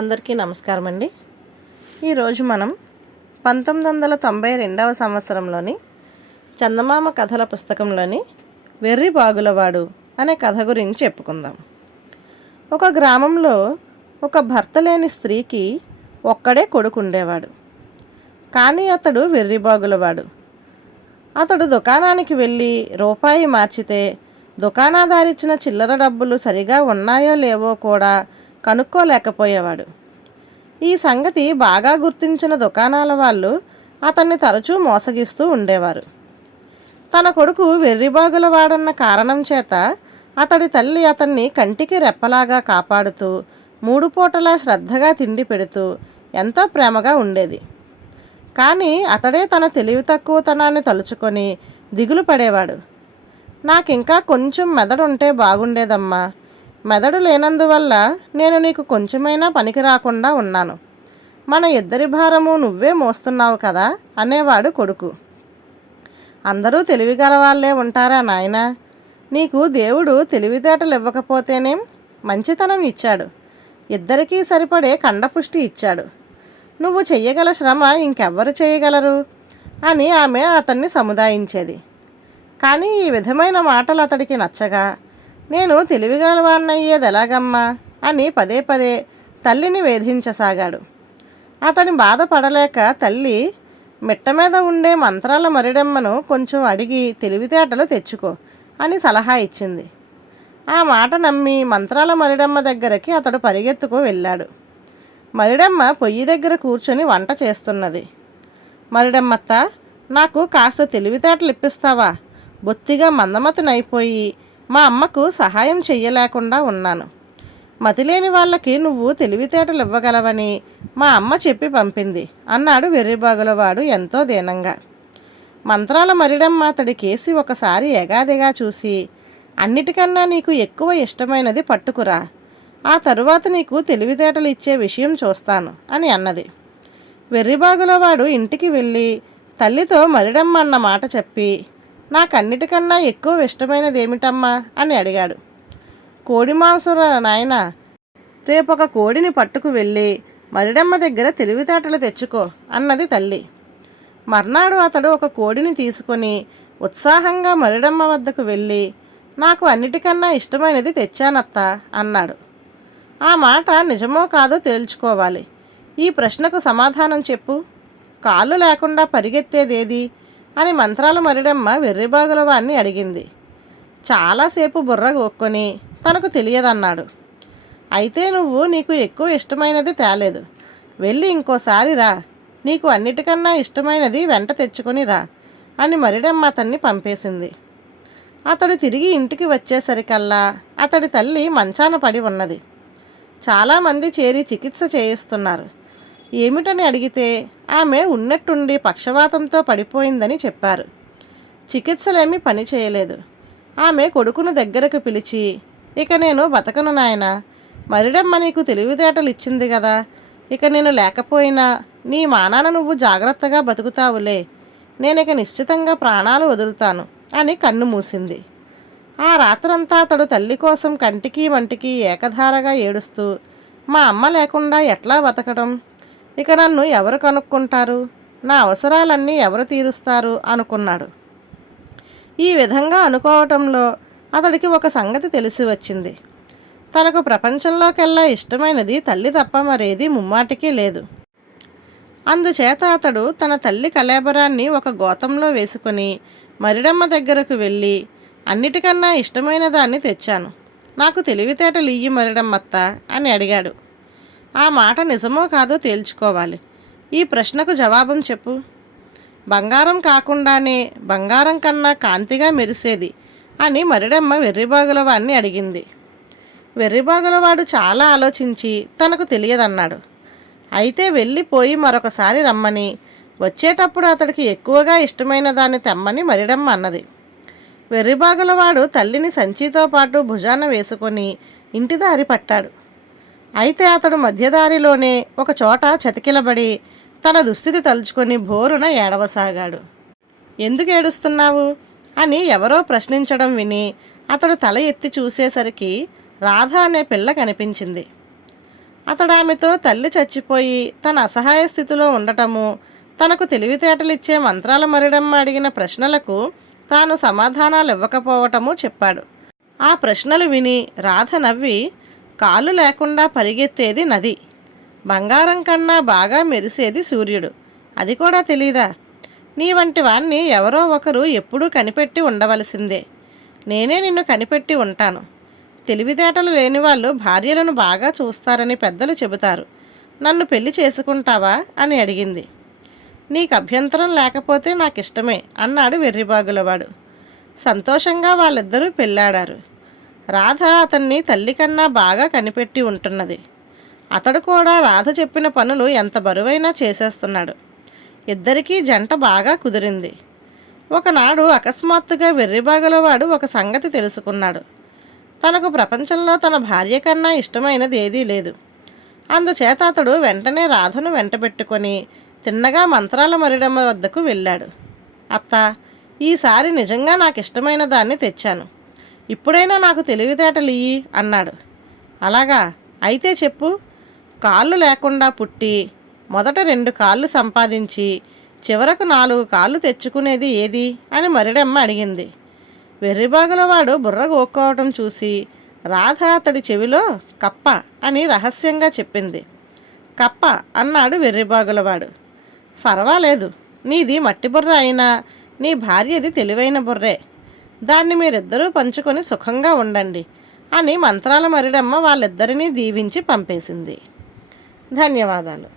అందరికీ నమస్కారం అండి. ఈరోజు మనం 1992వ సంవత్సరంలోని చందమామ కథల పుస్తకంలోని వెర్రి బాగులవాడు అనే కథ గురించి చెప్పుకుందాం. ఒక గ్రామంలో ఒక భర్త లేని స్త్రీకి ఒక్కడే కొడుకు ఉండేవాడు. కానీ అతడు వెర్రి బాగులవాడు. అతడు దుకాణానికి వెళ్ళి రూపాయి మార్చితే దుకాణదారిచ్చిన చిల్లర డబ్బులు సరిగా ఉన్నాయో లేవో కూడా కనుక్కోలేకపోయేవాడు. ఈ సంగతి బాగా గుర్తించిన దుకాణాల వాళ్ళు అతన్ని తరచూ మోసగిస్తూ ఉండేవారు. తన కొడుకు వెర్రిబాగుల వాడన్న కారణం చేత అతడి తల్లి అతన్ని కంటికి రెప్పలాగా కాపాడుతూ 3 పూటలా శ్రద్ధగా తిండి పెడుతూ ఎంతో ప్రేమగా ఉండేది. కానీ అతడే తన తెలివి తక్కువతనాన్ని తలుచుకొని దిగులు పడేవాడు. నాకింకా కొంచెం మెదడు ఉంటే బాగుండేదమ్మా, మెదడు లేనందువల్ల నేను నీకు కొంచెమైనా పనికి రాకుండా ఉన్నాను. మన ఇద్దరి భారము నువ్వే మోస్తున్నావు కదా అనేవాడు కొడుకు. అందరూ తెలివిగలవాళ్లే ఉంటారా నాయనా? నీకు దేవుడు తెలివితేటలు ఇవ్వకపోతేనేం మంచితనం ఇచ్చాడు, ఇద్దరికీ సరిపడే కండపుష్టి ఇచ్చాడు. నువ్వు చెయ్యగల శ్రమ ఇంకెవ్వరు చేయగలరు అని ఆమె అతన్ని సముదాయించేది. కానీ ఈ విధమైన మాటలు అతడికి నచ్చగా, నేను తెలివిగలవాణ్ణయ్యేది ఎలాగమ్మా అని పదే పదే తల్లిని వేధించసాగాడు. అతని బాధపడలేక తల్లి మిట్ట మీద ఉండే మంత్రాల మరిడమ్మను కొంచెం అడిగి తెలివితేటలు తెచ్చుకో అని సలహా ఇచ్చింది. ఆ మాట నమ్మి మంత్రాల మరిడమ్మ దగ్గరికి అతడు పరిగెత్తుకు వెళ్ళాడు. మరిడమ్మ పొయ్యి దగ్గర కూర్చొని వంట చేస్తున్నది. మరిడమ్మత్త, నాకు కాస్త తెలివితేటలు ఇప్పిస్తావా? బొత్తిగా మందమతినైపోయి మా అమ్మకు సహాయం చెయ్యలేకుండా ఉన్నాను. మతిలేని వాళ్ళకి నువ్వు తెలివితేటలు ఇవ్వగలవని మా అమ్మ చెప్పి పంపింది అన్నాడు వెర్రిబాగులవాడు ఎంతో దీనంగా. మంత్రాల మరిడమ్మ అతడి కేసి ఒకసారి ఎగాదిగా చూసి, అన్నిటికన్నా నీకు ఎక్కువ ఇష్టమైనది పట్టుకురా, ఆ తరువాత నీకు తెలివితేటలు ఇచ్చే విషయం చూస్తాను అని అన్నది. వెర్రిబాగులవాడు ఇంటికి వెళ్ళి తల్లితో మరిడమ్మ అన్న మాట చెప్పి, నాకన్నిటికన్నా ఎక్కువ ఇష్టమైనది ఏమిటమ్మా అని అడిగాడు. కోడి మాంసం నాయన, రేపొక కోడిని పట్టుకు వెళ్ళి మరిడమ్మ దగ్గర తెలివితేటలు తెచ్చుకో అన్నది తల్లి. మర్నాడు అతడు ఒక కోడిని తీసుకొని ఉత్సాహంగా మరిడమ్మ వద్దకు వెళ్ళి, నాకు అన్నిటికన్నా ఇష్టమైనది తెచ్చానత్తా అన్నాడు. ఆ మాట నిజమో కాదో తేల్చుకోవాలి. ఈ ప్రశ్నకు సమాధానం చెప్పు, కాళ్ళు లేకుండా పరిగెత్తేదేది అని మంత్రాల మరిడమ్మ వెర్రిబాగులవాణ్ణి అడిగింది. చాలాసేపు బుర్ర గొక్కొని తనకు తెలియదన్నాడు. అయితే నువ్వు నీకు ఎక్కువ ఇష్టమైనది తేలేదు, వెళ్ళి ఇంకోసారి రా, నీకు అన్నిటికన్నా ఇష్టమైనది వెంట తెచ్చుకొని రా అని మరిడమ్మ అతన్ని పంపేసింది. అతడు తిరిగి ఇంటికి వచ్చేసరికల్లా అతడి తల్లి మంచాన పడి ఉన్నది. చాలామంది చేరి చికిత్స చేయిస్తున్నారు. ఏమిటని అడిగితే ఆమె ఉన్నట్టుండి పక్షవాతంతో పడిపోయిందని చెప్పారు. చికిత్సలేమీ పని చేయలేదు. ఆమె కొడుకును దగ్గరకు పిలిచి, ఇక నేను బతకను నాయనా, మరిడమ్మ నీకు తెలివితేటలు ఇచ్చింది కదా, ఇక నేను లేకపోయినా నీ మానాన నువ్వు జాగ్రత్తగా బతుకుతావులే, నేనిక నిశ్చితంగా ప్రాణాలు వదులుతాను అని కన్ను మూసింది. ఆ రాత్రంతా అతడు తల్లి కోసం కంటికి వంటికి ఏకధారగా ఏడుస్తూ, మా అమ్మ లేకుండా ఎట్లా బతకడం, ఇక నన్ను ఎవరు కనుక్కుంటారు, నా అవసరాలన్నీ ఎవరు తీరుస్తారు అనుకున్నాడు. ఈ విధంగా అనుకోవటంలో అతడికి ఒక సంగతి తెలిసి వచ్చింది. తనకు ప్రపంచంలోకెల్లా ఇష్టమైనది తల్లి తప్ప మరేది ముమ్మాటికి లేదు. అందుచేత అతడు తన తల్లి కళేబరాన్ని ఒక గోతంలో వేసుకొని మరిడమ్మ దగ్గరకు వెళ్ళి, అన్నిటికన్నా ఇష్టమైన దాన్ని తెచ్చాను, నాకు తెలివితేటలు ఇయ్యి మరిడమ్మత్త అని అడిగాడు. ఆ మాట నిజమో కాదో తేల్చుకోవాలి. ఈ ప్రశ్నకు జవాబం చెప్పు. బంగారం కాకుండానే బంగారం కన్నా కాంతిగా మెరిసేది అని మరిడమ్మ వెర్రిబాగులవాణ్ణి అడిగింది. వెర్రిబాగులవాడు చాలా ఆలోచించి తనకు తెలియదన్నాడు. అయితే వెళ్ళిపోయి మరొకసారి రమ్మని, వచ్చేటప్పుడు అతడికి ఎక్కువగా ఇష్టమైన దాన్ని తెమ్మని మరిడమ్మ అన్నది. వెర్రిబాగులవాడు తల్లిని సంచితో పాటు భుజాన వేసుకొని ఇంటి దారి పట్టాడు. అయితే అతడు మధ్యదారిలోనే ఒక చోట చతికిలబడి తన దుస్థితి తలుచుకొని బోరున ఏడవసాగాడు. ఎందుకు ఏడుస్తున్నావు అని ఎవరో ప్రశ్నించడం విని అతడు తల ఎత్తి చూసేసరికి రాధ అనే పిల్ల కనిపించింది. అతడు ఆమెతో తల్లి చచ్చిపోయి తన అసహాయ స్థితిలో ఉండటము, తనకు తెలివితేటలిచ్చే మంత్రాల మరిడమ్మ అడిగిన ప్రశ్నలకు తాను సమాధానాలు ఇవ్వకపోవటము చెప్పాడు. ఆ ప్రశ్నలు విని రాధ నవ్వి, కాళ్ళు లేకుండా పరిగెత్తేది నది, బంగారం కన్నా బాగా మెరిసేది సూర్యుడు, అది కూడా తెలీదా? నీ వంటి వాణ్ణి ఎవరో ఒకరు ఎప్పుడూ కనిపెట్టి ఉండవలసిందే. నేనే నిన్ను కనిపెట్టి ఉంటాను. తెలివితేటలు లేని వాళ్ళు భార్యలను బాగా చూస్తారని పెద్దలు చెబుతారు. నన్ను పెళ్లి చేసుకుంటావా అని అడిగింది. నీకు అభ్యంతరం లేకపోతే నాకిష్టమే అన్నాడు వెర్రిబాగులవాడు. సంతోషంగా వాళ్ళిద్దరూ పెళ్ళాడారు. రాధ అతన్ని తల్లి కన్నా బాగా కనిపెట్టి ఉంటున్నది. అతడు కూడా రాధ చెప్పిన పనులు ఎంత బరువైనా చేసేస్తున్నాడు. ఇద్దరికీ జంట బాగా కుదిరింది. ఒకనాడు అకస్మాత్తుగా వెర్రిబాగులవాడు ఒక సంగతి తెలుసుకున్నాడు. తనకు ప్రపంచంలో తన భార్య కన్నా ఇష్టమైనది ఏదీ లేదు. అందుచేత అతడు వెంటనే రాధను వెంటబెట్టుకొని తిన్నగా మంత్రాల మరిడమ్మ వద్దకు వెళ్ళాడు. అత్త, ఈసారి నిజంగా నాకు ఇష్టమైన దాన్ని తెచ్చాను. ఇప్పుడైనా నాకు తెలివితేటలు ఇయ్యి అన్నాడు. అలాగా, అయితే చెప్పు. కాళ్ళు లేకుండా పుట్టి మొదట 2 కాళ్ళు సంపాదించి చివరకు 4 కాళ్ళు తెచ్చుకునేది ఏది అని మరిడమ్మ అడిగింది. వెర్రిబాగులవాడు బుర్ర గోక్కోవటం చూసి రాధ అతడి చెవిలో కప్ప అని రహస్యంగా చెప్పింది. కప్ప అన్నాడు వెర్రిబాగులవాడు. పర్వాలేదు, నీది మట్టి బుర్ర అయినా నీ భార్యది తెలివైన బుర్రే. దాన్ని మీరిద్దరూ పంచుకొని సుఖంగా ఉండండి అని మంత్రాల మరిడమ్మ వాళ్ళిద్దరినీ దీవించి పంపేసింది. ధన్యవాదాలు.